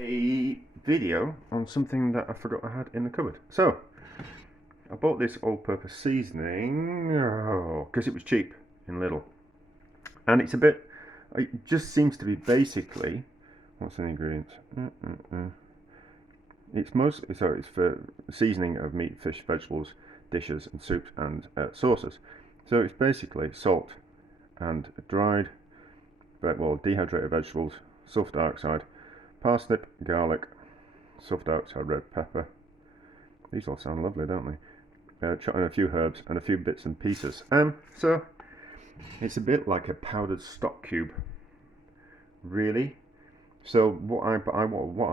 a video on something that I forgot I had in the cupboard. So, I bought this all-purpose seasoning because it was cheap in Lidl. And it's a bit, it just seems to be basically, what's the ingredients? It's mostly, so it's for seasoning of meat, fish, vegetables, dishes and soups and sauces. So it's basically salt and dried, dehydrated vegetables, sulfur dioxide, parsnip, garlic, sulfur dioxide, red pepper. These all sound lovely, don't they? And a few herbs and a few bits and pieces. So it's a bit like a powdered stock cube, really. So what I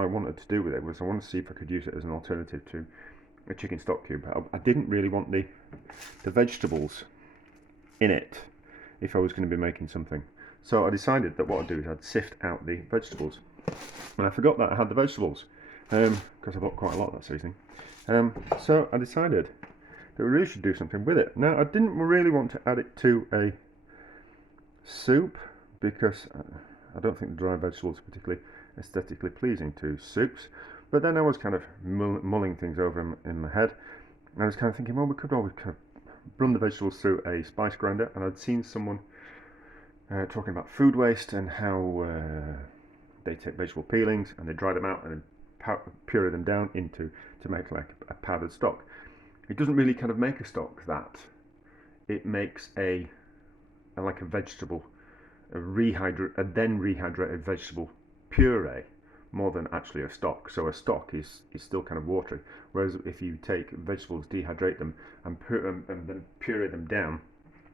wanted to do with it was I wanted to see if I could use it as an alternative to a chicken stock cube. I didn't really want the vegetables in it if I was going to be making something. So I decided that what I'd do is I'd sift out the vegetables. And I forgot that I had the vegetables because I bought quite a lot of that seasoning. So I decided that we really should do something with it. Now I didn't really want to add it to a soup because I don't think the dried vegetables are particularly aesthetically pleasing to soups. But then I was kind of mulling things over in my head. And I was kind of thinking, well, we could always kind of run the vegetables through a spice grinder. And I'd seen someone talking about food waste and how they take vegetable peelings and they dry them out and then puree them down to make like a powdered stock. It doesn't really kind of make a stock that. It makes like a vegetable, a then rehydrated vegetable puree more than actually a stock. So a stock is still kind of watery. Whereas if you take vegetables, dehydrate them and then puree them down,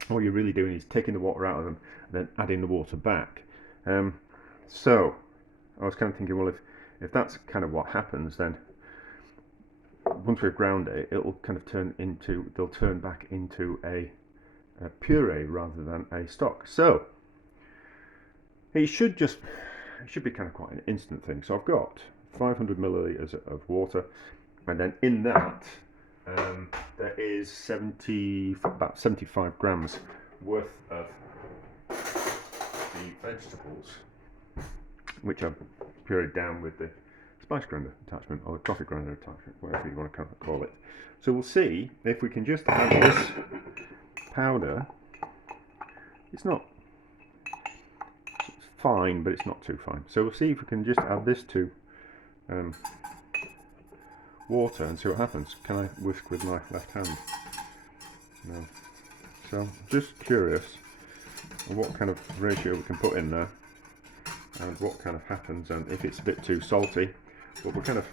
all you're really doing is taking the water out of them and then adding the water back. So I was kind of thinking, well, if that's kind of what happens, then once we've ground it, it'll kind of they'll turn back into a puree rather than a stock. So it should be kind of quite an instant thing. So I've got 500 milliliters of water, and then in that there is about 75 grams worth of the vegetables, which I've pureed down with the spice grinder attachment or the coffee grinder attachment, whatever you want to call it. So we'll see if we can just add this powder. It's fine, but it's not too fine. So we'll see if we can just add this to water and see what happens. Can I whisk with my left hand? No. So just curious what kind of ratio we can put in there and what kind of happens, and if it's a bit too salty. But we'll kind of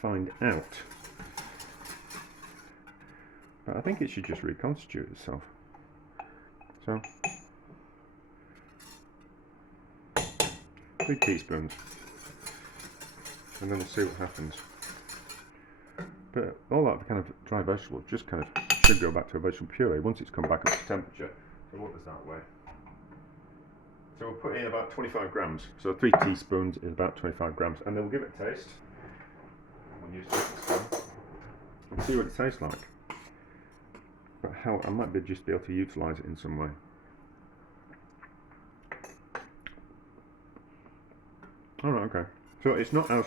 find out. But I think it should just reconstitute itself. So 3 teaspoons, and then we'll see what happens. But all that kind of dry vegetable just kind of should go back to a vegetable puree once it's come back up to temperature. So what does that weigh? So we'll put in about 25 grams. So 3 teaspoons is about 25 grams, and then we'll give it a taste. We'll use this and see what it tastes like. But how I might just be able to utilise it in some way. Alright, okay. So it's not as,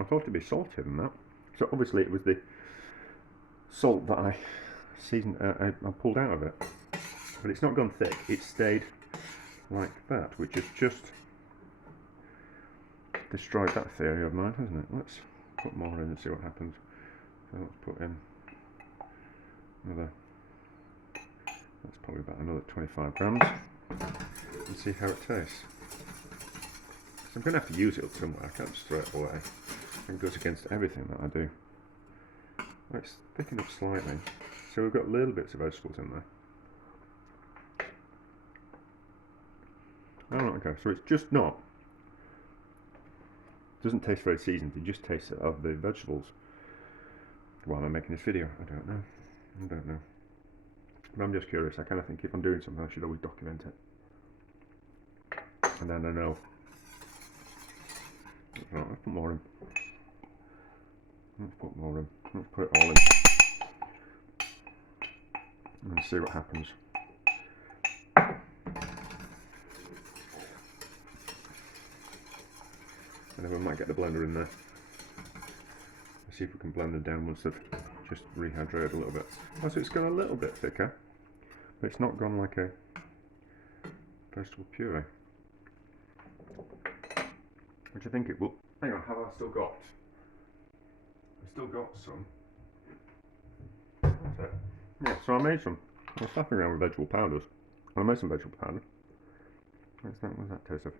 I thought it'd be saltier than that. So obviously it was the salt that I seasoned, I pulled out of it. But it's not gone thick, it's stayed like that, which has just destroyed that theory of mine, hasn't it? Let's put more in and see what happens. So let's put in that's probably about another 25 grams, and see how it tastes. So I'm going to have to use it somewhere, I can't just throw it away. It goes against everything that I do. Let's thicken up slightly. So we've got little bits of vegetables in there. Oh, okay, so it's just not, doesn't taste very seasoned, it just tastes of the vegetables. Why am I making this video? I don't know. But I'm just curious. I kind of think if I'm doing something, I should always document it. And then I know. Right, let's put more in. Let's put it all in. And see what happens. And then we might get the blender in there. Let's see if we can blend them down once they've just rehydrated a little bit. Oh, so it's gone a little bit thicker, but it's not gone like a vegetable puree. Which I think it will. Hang on, have I still got? I've still got some. That's it. Yeah, so I made some. I was faffing around with vegetable powders. I made some vegetable powder. What does that taste of?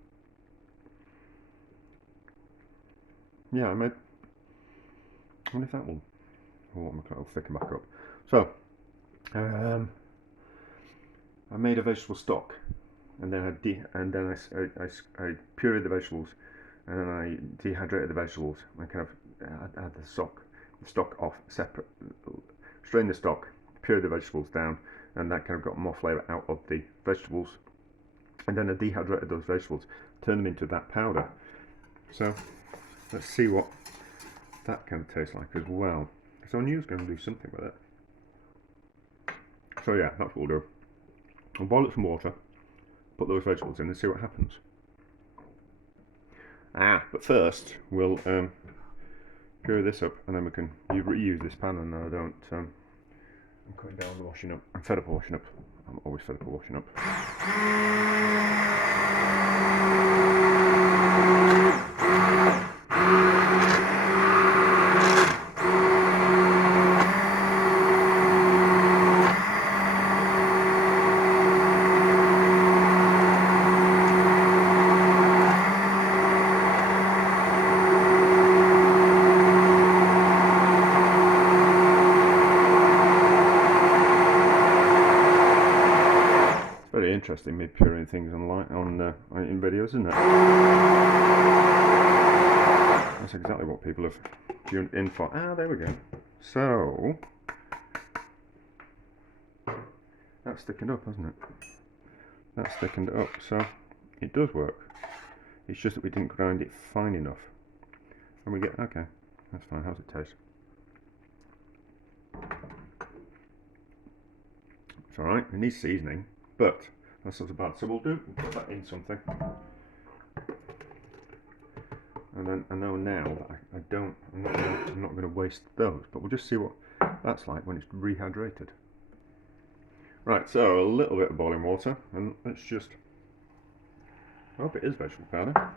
Yeah, I made. I wonder if that will. Oh, I'll thicken back up. So, I made a vegetable stock, and then I pureed the vegetables, and then I dehydrated the vegetables. I kind of had the stock off separate, strained the stock, pureed the vegetables down, and that kind of got more flavour out of the vegetables. And then I dehydrated those vegetables, turned them into that powder. So let's see what that can taste like as well. So I knew I was going to do something with it. So yeah, that's what we'll do. I'll boil it some water, put those vegetables in and see what happens. But first we'll puree this up, and then we can reuse this pan, and I don't I'm cutting down the washing up. I'm fed up of washing up. I'm always fed up of washing up. Very interesting, me pureeing things in videos, isn't it? That's exactly what people have tuned in for. There we go. So that's thickened up, hasn't it? That's thickened up, so it does work. It's just that we didn't grind it fine enough. And we get, okay, that's fine. How's it taste? It's alright, it needs seasoning. But that's not so bad. So we'll put that in something. And then I know now that I'm not going to waste those, but we'll just see what that's like when it's rehydrated. Right, so a little bit of boiling water, and let's just, I hope it is vegetable powder.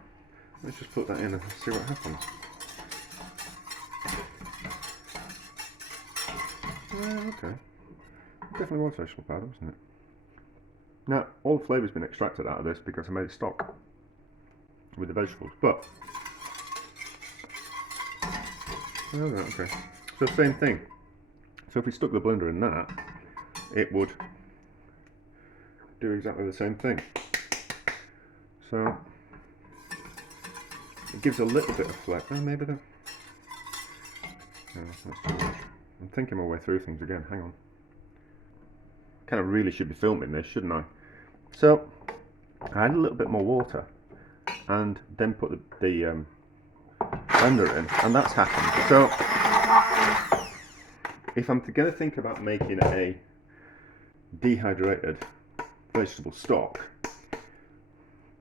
Let's just put that in and see what happens. Okay, definitely was vegetable powder, wasn't it? Now, all the flavour's been extracted out of this because I made a stock with the vegetables, but okay. So same thing. So if we stuck the blender in that, it would do exactly the same thing. So it gives a little bit of flavour. Maybe that. No, that's too much. I'm thinking my way through things again. Hang on. Kind of really should be filming this, shouldn't I? So I had a little bit more water and then put the blender in, and that's happened. So if I'm going to think about making a dehydrated vegetable stock,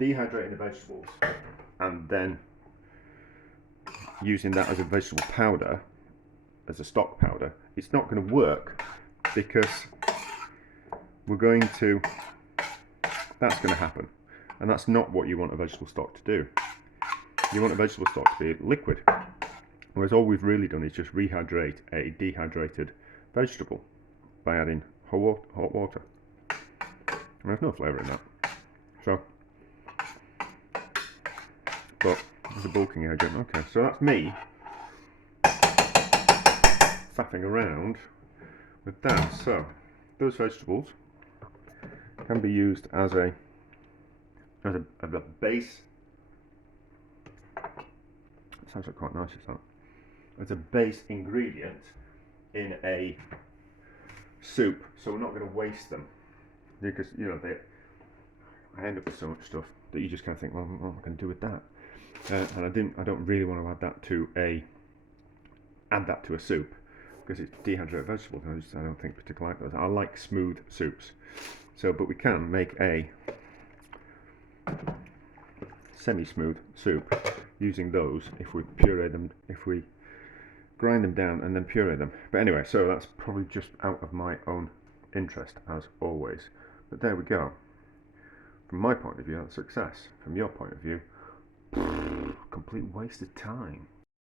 dehydrating the vegetables and then using that as a vegetable powder, as a stock powder, it's not going to work because we're going to, that's going to happen, and that's not what you want a vegetable stock to do. You want a vegetable stock to be liquid, whereas all we've really done is just rehydrate a dehydrated vegetable by adding hot water. And there's no flavour in that. So, but there's a bulking agent. Okay, so that's me faffing around with that. So those vegetables can be used as a base. It sounds like quite nice, is that? As a base ingredient in a soup, so we're not going to waste them, because you know I end up with so much stuff that you just kind of think, well, what am I going to do with that? And I don't really want to add that to a soup because it's dehydrated vegetables. And I don't think particularly like those. I like smooth soups. So, but we can make a semi-smooth soup using those if we puree them, if we grind them down and then puree them. But anyway, so that's probably just out of my own interest as always. But there we go. From my point of view, that's success. From your point of view, complete waste of time.